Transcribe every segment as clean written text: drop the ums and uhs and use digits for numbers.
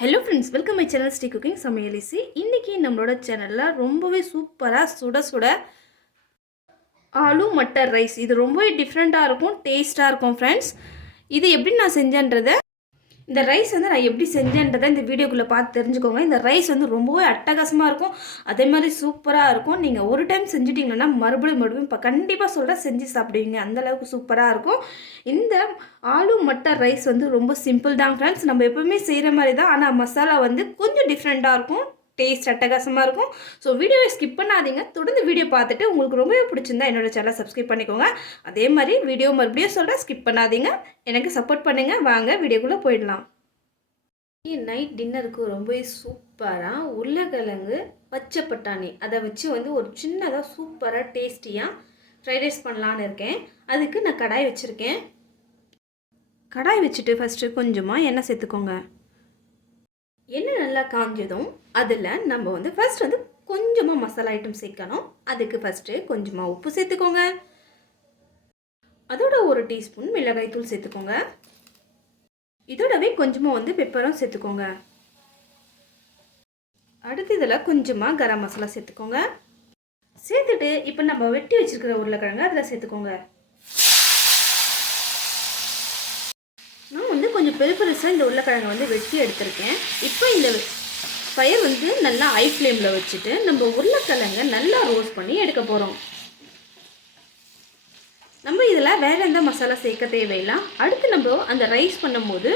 Hello friends welcome my channel स्टी cooking சமையலிசி இன்னைக்கு நம்மளோட சேனல்ல ரொம்பவே சூப்பரா சுட சுட ஆலு மட்டர் ரைஸ் இது ரொம்பவே டிஃபரண்டா இருக்கும் டேஸ்டா இருக்கும் फ्रेंड्स இது எப்படி நான் செஞ்சேன்றதை இந்த ரைஸ் வந்து நான் எப்படி செஞ்சேன்றதை இந்த வீடியோக்குள்ள பார்த்து தெரிஞ்சுக்கோங்க இந்த ரைஸ் வந்து ரொம்பவே அட்டகாசமா இருக்கும் அதே மாதிரி சூப்பரா இருக்கும் நீங்க ஒரு டைம் செஞ்சிட்டீங்கன்னா மறுபடியும் கண்டிப்பா சொல்றேன் செஞ்சு சாப்பிடுவீங்க அந்த அளவுக்கு சூப்பரா இருக்கும் இந்த ஆலு மட்டர் ரைஸ் வந்து ரொம்ப சிம்பிள் தான் फ्रेंड्स நம்ம எப்பவுமே செய்யற மாதிரி தான் ஆனா மசாலா வந்து கொஞ்சம் டிஃபரண்டா இருக்கும் டேஸ்ட் அட்டகாசமாக இருக்கும் ஸோ வீடியோவை ஸ்கிப் பண்ணாதீங்க தொடர்ந்து வீடியோ பார்த்துட்டு உங்களுக்கு ரொம்பவே பிடிச்சிருந்தா என்னோட சேனலை சப்ஸ்கிரைப் பண்ணிக்கோங்க அதே மாதிரி வீடியோ மறுபடியும் சொல்கிறேன் ஸ்கிப் பண்ணாதீங்க எனக்கு சப்போர்ட் பண்ணுங்கள் வாங்க வீடியோக்குள்ளே போயிடலாம் நைட் டின்னருக்கு ரொம்பவே சூப்பராக உருளைக்கிழங்கு பச்சை பட்டாணி அதை வச்சு வந்து ஒரு சின்னதாக சூப்பராக டேஸ்டியாக ஃப்ரைட் ரைஸ் பண்ணலான்னு இருக்கேன் அதுக்கு நான் கடாய் வச்சுருக்கேன் கடாய் வச்சுட்டு ஃபஸ்ட்டு கொஞ்சமாக எண்ணெய் சேர்த்துக்கோங்க எண்ணெய் நல்லா காஞ்சதும் அதில் நம்ம வந்து ஃபர்ஸ்ட் வந்து கொஞ்சமாக மசாலா ஐட்டம் சேர்க்கணும் அதுக்கு ஃபஸ்ட்டு கொஞ்சமாக உப்பு சேர்த்துக்கோங்க அதோட ஒரு டீஸ்பூன் மிளகாய் தூள் சேர்த்துக்கோங்க இதோடவே கொஞ்சமாக வந்து பெப்பரும் சேர்த்துக்கோங்க அடுத்து இதில் கொஞ்சமாக கரம் மசாலா சேர்த்துக்கோங்க சேர்த்துட்டு இப்போ நம்ம வெட்டி வச்சிருக்கிற உருளைக்கிழங்கு அதில் சேர்த்துக்கோங்க நான் வந்து கொஞ்சம் பெருசாக இந்த உருளைக்கிழங்கை வந்து வெட்டி எடுத்திருக்கேன் இப்போ இந்த ஃபயர் வந்து நல்லா ஹை ஃப்ளேமில் வச்சுட்டு நம்ம உருளைக்கிழங்கை நல்லா ரோஸ்ட் பண்ணி எடுக்க போகிறோம் நம்ம இதில் வேறு எந்த மசாலா சேர்க்க தேவையில்லை அடுத்து நம்ம அந்த ரைஸ் பண்ணும்போது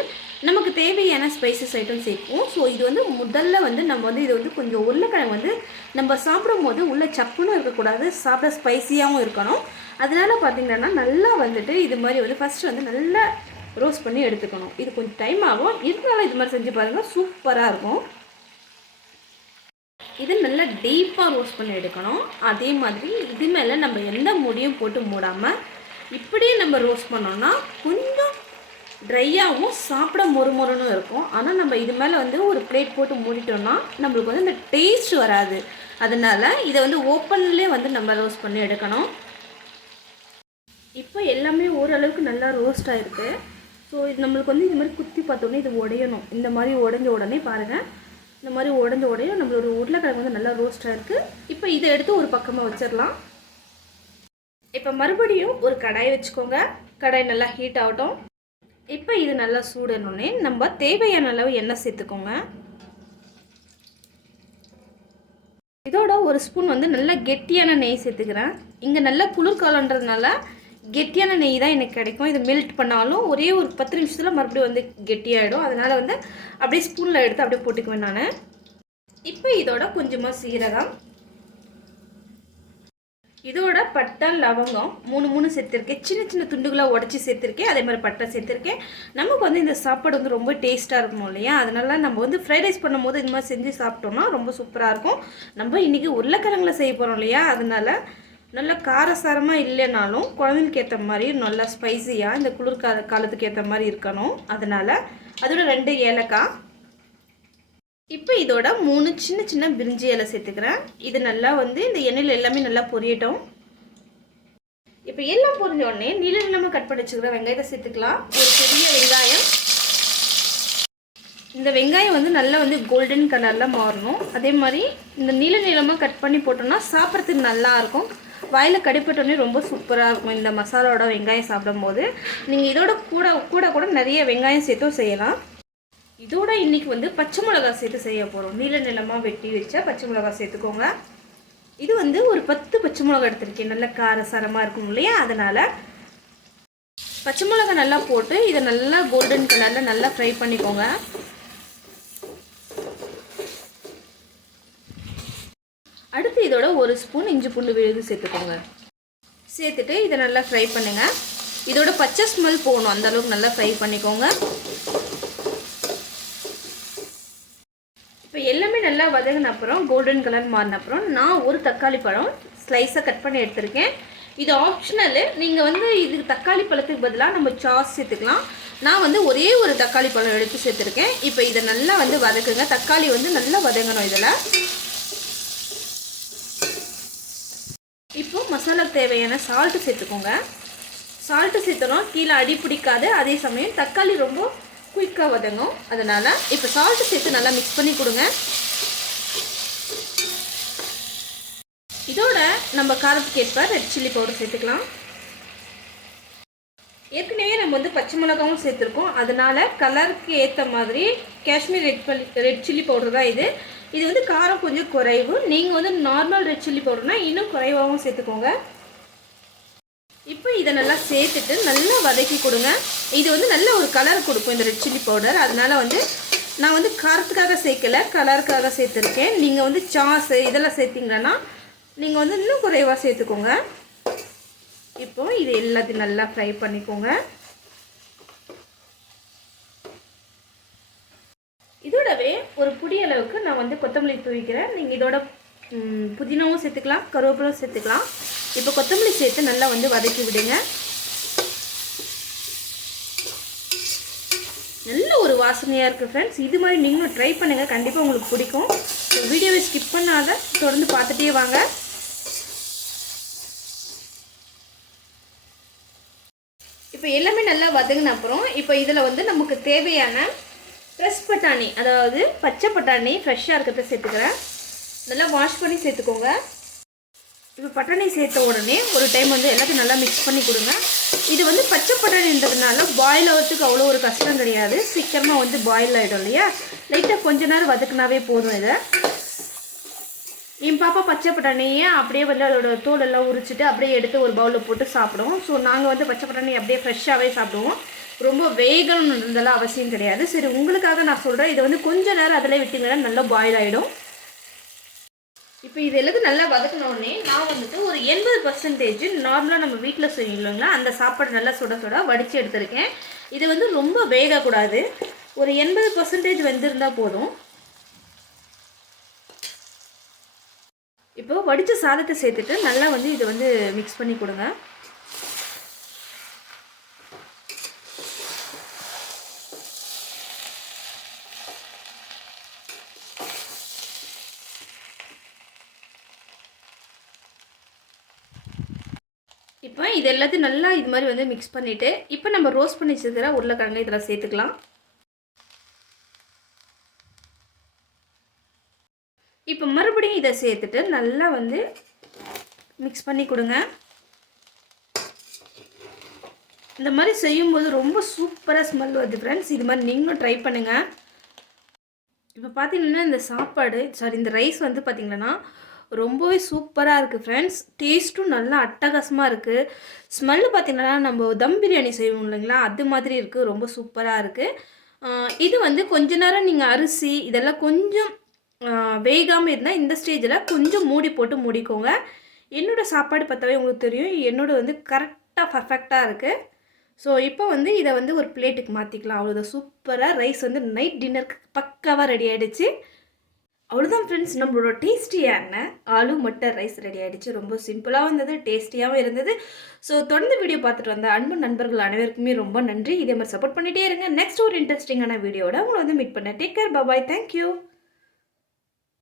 நமக்கு தேவையான ஸ்பைசஸ் ஐட்டம் சேர்ப்போம் ஸோ இது வந்து முதல்ல வந்து நம்ம வந்து இது வந்து கொஞ்சம் உருளைக்கிழங்கு வந்து நம்ம சாப்பிடும் போது உள்ள சப்புன்னு இருக்கக்கூடாது சாப்பிட ஸ்பைசியாகவும் இருக்கணும் அதனால் பார்த்திங்கன்னா நல்லா வந்துட்டு இது மாதிரி வந்து ஃபஸ்ட்டு வந்து நல்லா ரோஸ்ட் பண்ணி எடுத்துக்கணும் இது கொஞ்சம் டைம் ஆகும் இருந்தாலும் இது மாதிரி செஞ்சு பாருங்கள் சூப்பராக இருக்கும் இது நல்லா டீப்பாக ரோஸ்ட் பண்ணி எடுக்கணும் அதே மாதிரி இது மேலே நம்ம எந்த மூடியும் போட்டு மூடாமல் இப்படியே நம்ம ரோஸ்ட் பண்ணோம்னா கொஞ்சம் ட்ரையாகவும் சாப்பிட மொறுமொறுன்னு இருக்கும் ஆனால் நம்ம இது மேலே வந்து ஒரு பிளேட் போட்டு மூடிட்டோம்னா நம்மளுக்கு வந்து இந்த டேஸ்ட் வராது அதனால் இதை வந்து ஓப்பன்லேயே வந்து நம்ம ரோஸ்ட் பண்ணி எடுக்கணும் இப்போ எல்லாமே ஓரளவுக்கு நல்லா ரோஸ்ட் ஆகிருக்கு ஸோ இது நம்மளுக்கு வந்து இது மாதிரி குத்தி பார்த்தோன்னே இது உடையணும் இந்த மாதிரி உடஞ்ச உடனே பாருங்கள் இந்த மாதிரி உடஞ்ச உடையும் நம்மளோட உருளைக்கிழங்கு வந்து நல்லா ரோஸ்ட்டாக இருக்குது இப்போ இதை எடுத்து ஒரு பக்கமாக வச்சிடலாம் இப்போ மறுபடியும் ஒரு கடாய் வச்சுக்கோங்க கடாய் நல்லா ஹீட் ஆகட்டும் இப்போ இது நல்லா சூடணுன்னே நம்ம தேவையான அளவு எண்ணெய் சேர்த்துக்கோங்க இதோட ஒரு ஸ்பூன் வந்து நல்லா கெட்டியான நெய் சேர்த்துக்கிறேன் இங்கே நல்லா குளிர்காலன்றதுனால கெட்டியான நெய் தான் எனக்கு கிடைக்கும் இது மெல்ட் பண்ணாலும் ஒரே ஒரு 10 நிமிஷத்தில் மறுபடியும் வந்து கெட்டியாகிடும் அதனால் வந்து அப்படியே ஸ்பூனில் எடுத்து அப்படியே போட்டுக்குவேன் நான் இப்போ இதோட கொஞ்சமாக சீரகம் இதோட பட்டை லவங்கம் மூணு சேர்த்துருக்கேன் சின்ன சின்ன துண்டுகளாக உடச்சி சேர்த்துருக்கேன் அதே மாதிரி பட்டை சேர்த்துருக்கேன் நமக்கு வந்து இந்த சாப்பாடு வந்து ரொம்ப டேஸ்ட்டாக இருக்கணும் இல்லையா அதனால நம்ம வந்து ஃப்ரைட் ரைஸ் பண்ணும்போது இந்த மாதிரி செஞ்சு சாப்பிட்டோம்னா ரொம்ப சூப்பராக இருக்கும் நம்ம இன்றைக்கி உருளைக்கிழங்குல செய்ய போகிறோம் இல்லையா அதனால நல்லா காரசாரமாக இல்லைனாலும் குழந்தைங்களுக்கு ஏற்ற மாதிரி நல்லா ஸ்பைஸியாக இந்த காலத்துக்கு ஏற்ற மாதிரி இருக்கணும் அதனால் அதோட 2 ஏலக்காய் இப்போ இதோட 3 சின்ன சின்ன பிரிஞ்சி இலை சேர்த்துக்கிறேன் இது நல்லா வந்து இந்த எண்ணெயில் எல்லாமே நல்லா பொரியட்டும் இப்போ எல்லாம் பொரிஞ்ச உடனே நீளமாக கட் பண்ணி வச்சுக்கிற வெங்காயத்தை சேர்த்துக்கலாம் ஒரு பெரிய வெங்காயம் இந்த வெங்காயம் வந்து நல்லா வந்து கோல்டன் கலரில் மாறணும் அதே மாதிரி இந்த நீளமாக கட் பண்ணி போட்டோம்னா சாப்பிட்றதுக்கு நல்லாயிருக்கும் வாயில் கடிப்பட்டோன்னே ரொம்ப சூப்பராக இருக்கும் இந்த மசாலாவோட வெங்காயம் சாப்பிடும்போது நீங்கள் இதோட கூட நிறைய வெங்காயம் சேர்த்தும் செய்யலாம் இதோட இன்றைக்கி வந்து பச்சை மிளகா சேர்த்து செய்ய போகிறோம் நீளமாக வெட்டி வச்சா பச்சை மிளகா சேர்த்துக்கோங்க இது வந்து ஒரு 10 பச்சை மிளகா எடுத்துருக்கேன் நல்ல காரசாரமாக இருக்கும் இல்லையா அதனால் பச்சை மிளகா நல்லா போட்டு இதை நல்லா கோல்டன் கலரில் நல்லா ஃப்ரை பண்ணிக்கோங்க அடுத்து இதோட ஒரு ஸ்பூன் இஞ்சி பூண்டு விழுது சேர்த்துக்கோங்க சேர்த்துட்டு இதை நல்லா ஃப்ரை பண்ணுங்கள் இதோட பச்சை ஸ்மெல் போகணும் அந்தளவுக்கு நல்லா ஃப்ரை பண்ணிக்கோங்க இப்போ எல்லாமே நல்லா வதங்கின அப்புறம் கோல்டன் கலர் மாறின அப்புறம் நான் ஒரு தக்காளி பழம் ஸ்லைஸாக கட் பண்ணி எடுத்திருக்கேன் இது ஆப்ஷனலு நீங்கள் வந்து இதுக்கு தக்காளி பழத்துக்கு பதிலாக நம்ம சாஸ் சேர்த்துக்கலாம் நான் வந்து ஒரே ஒரு தக்காளி பழம் எடுத்து சேர்த்துருக்கேன் இப்போ இதை நல்லா வந்து வதக்குங்க தக்காளி வந்து நல்லா வதங்கணும் இதில் இப்போ மசாலா தேவையான சால்ட்டு சேர்த்துக்கோங்க சால்ட்டு சேர்த்தோன்னா கீழே அடி பிடிக்காது அதே சமயம் தக்காளி ரொம்ப குயிக்காக வதங்கும். அதனால் இப்போ சால்ட்டு சேர்த்து நல்லா மிக்ஸ் பண்ணி கொடுங்க. இதோட நம்ம காரத்துக்கு ஏற்ப ரெட் சில்லி பவுடர் சேர்த்துக்கலாம். ஏற்கனவே நம்ம வந்து பச்சை மிளகாவும் சேர்த்துருக்கோம். அதனால் கலருக்கு ஏற்ற மாதிரி காஷ்மீர் ரெட் சில்லி பவுடர் தான் இது. இது வந்து காரம் கொஞ்சம் குறைவு. நீங்கள் வந்து நார்மல் ரெட் சில்லி பவுடர்னால் இன்னும் குறைவாகவும் சேர்த்துக்கோங்க. இப்போ இதை நல்லா சேர்த்துட்டு நல்லா வதக்கி கொடுங்க. இது வந்து நல்ல ஒரு கலர் கொடுக்கும் இந்த ரெட் சில்லி பவுடர். அதனால் வந்து நான் வந்து காரத்துக்காக சேர்க்கலை, கலருக்காக சேர்த்துருக்கேன். நீங்கள் வந்து சாஸு இதெல்லாம் சேர்த்திங்கன்னா நீங்கள் வந்து இன்னும் குறைவாக சேர்த்துக்கோங்க. இப்போ இது எல்லாத்தையும் நல்லா ஃப்ரை பண்ணிக்கோங்க. இதோடவே ஒரு புடி அளவுக்கு நான் வந்து கொத்தமல்லி தூவிக்கிறேன். நீங்கள் இதோட புதினாவும் சேர்த்துக்கலாம், கருவேப்பிலும் சேர்த்துக்கலாம். இப்போ கொத்தமல்லி சேர்த்து நல்லா வந்து வதக்கி விடுங்க. நல்ல ஒரு வாசனையாக இருக்குது ஃப்ரெண்ட்ஸ். இது மாதிரி நீங்களும் ட்ரை பண்ணுங்கள், கண்டிப்பாக உங்களுக்கு பிடிக்கும். வீடியோவை ஸ்கிப் பண்ணாத தொடர்ந்து பார்த்துட்டே வாங்க. இப்போ எல்லாமே நல்லா வதங்கின அப்புறம் இப்போ இதில் வந்து நமக்கு தேவையான ஃப்ரெஷ் பட்டாணி, அதாவது பச்சை பட்டாணி ஃப்ரெஷ்ஷாக இருக்கிறத சேர்த்துக்கிறேன். நல்லா வாஷ் பண்ணி சேர்த்துக்கோங்க. இப்போ பட்டாணி சேர்த்த உடனே ஒரு டைம் வந்து எல்லாத்தையும் நல்லா மிக்ஸ் பண்ணி கொடுங்க. இது வந்து பச்சை பட்டாணின்றதுனால பாயில் ஆகிறதுக்கு அவ்வளோ ஒரு கஷ்டம் கிடையாது. சீக்கிரமாக வந்து பாயில் ஆகிடும் இல்லையா. லைட்டாக கொஞ்ச நேரம் வதக்குனாவே போதும். இதை என் பாப்பா பச்சை பட்டாணியை அப்படியே வந்து அதோட தோலெல்லாம் உரிச்சிட்டு அப்படியே எடுத்து ஒரு பவுலில் போட்டு சாப்பிடுவோம். ஸோ நாங்கள் வந்து பச்சை பட்டாணி அப்படியே ஃப்ரெஷ்ஷாகவே சாப்பிடுவோம். ரொம்ப வேகணுன்றதெல்லாம் அவசியம் கிடையாது. சரி, உங்களுக்காக நான் சொல்கிறேன். இதை வந்து கொஞ்சம் நேரம் அதில் விட்டிங்கன்னா நல்லா பாயில் ஆகிடும். இப்போ இது எல்லாத்தையும் நல்லா வதக்கினோடனே நான் வந்துட்டு ஒரு 80% நார்மலாக நம்ம வீட்டில் செய்யும் இல்லைங்களா, அந்த சாப்பாடு நல்லா சுட சுட வடித்து எடுத்துருக்கேன். இது வந்து ரொம்ப வேகக்கூடாது, ஒரு 80% வெந்திருந்தால் போதும். இப்போ வடித்த சாதத்தை சேர்த்துட்டு நல்லா வந்து இதை வந்து மிக்ஸ் பண்ணி கொடுங்க. இப்போ இது எல்லாத்தையும் நல்லா இது மாதிரி வந்து மிக்ஸ் பண்ணிவிட்டு இப்போ நம்ம ரோஸ்ட் பண்ணி வச்சுக்கிற உருளைக்கிழங்கு இதில் சேர்த்துக்கலாம். இப்போ மறுபடியும் இதை சேர்த்துட்டு நல்லா வந்து மிக்ஸ் பண்ணி கொடுங்க. இந்த மாதிரி செய்யும்போது ரொம்ப சூப்பராக ஸ்மெல் வருது ஃப்ரெண்ட்ஸ். இது மாதிரி நீங்களும் ட்ரை பண்ணுங்கள். இப்போ பார்த்தீங்கன்னா இந்த ரைஸ் வந்து பார்த்திங்கன்னா ரொம்பவே சூப்பராக இருக்குது ஃப்ரெண்ட்ஸ். டேஸ்ட்டும் நல்லா அட்டகாசமாக இருக்குது. ஸ்மெல்லு பார்த்திங்கன்னா நம்ம தம் பிரியாணி செய்வோம் இல்லைங்களா, அது மாதிரி இருக்குது. ரொம்ப சூப்பராக இருக்குது. இது வந்து கொஞ்ச நேரம் நீங்கள் அரிசி இதெல்லாம் கொஞ்சம் வேகாமல் இருந்தால் இந்த ஸ்டேஜில் கொஞ்சம் மூடி போட்டு மூடிக்கோங்க. என்னோடய சாப்பாடு பார்த்தாவே உங்களுக்கு தெரியும், என்னோடய வந்து கரெக்டாக பர்ஃபெக்டாக இருக்குது. ஸோ இப்போ வந்து இதை வந்து ஒரு பிளேட்டுக்கு மாற்றிக்கலாம். அவ்வளோதான், சூப்பராக ரைஸ் வந்து நைட் டின்னருக்கு பக்காவாக ரெடி ஆகிடுச்சு. அவ்வளோதான் ஃப்ரெண்ட்ஸ், நம்மளோட டேஸ்டியான ஆலு மட்டர் ரைஸ் ரெடி ஆகிடுச்சு. ரொம்ப சிம்பிளாக இருந்தது, டேஸ்டியாகவும் இருந்தது. ஸோ தொடர்ந்து வீடியோ பார்த்துட்டு வந்த அன்பு நண்பர்கள் அனைவருக்குமே ரொம்ப நன்றி. இதே மாதிரி சப்போர்ட் பண்ணிகிட்டே இருங்க. நெக்ஸ்ட் ஒரு இன்ட்ரெஸ்டிங்கான வீடியோட உங்களை வந்து மீட் பண்ண. டேக் கேர், பாய், தேங்க்யூ.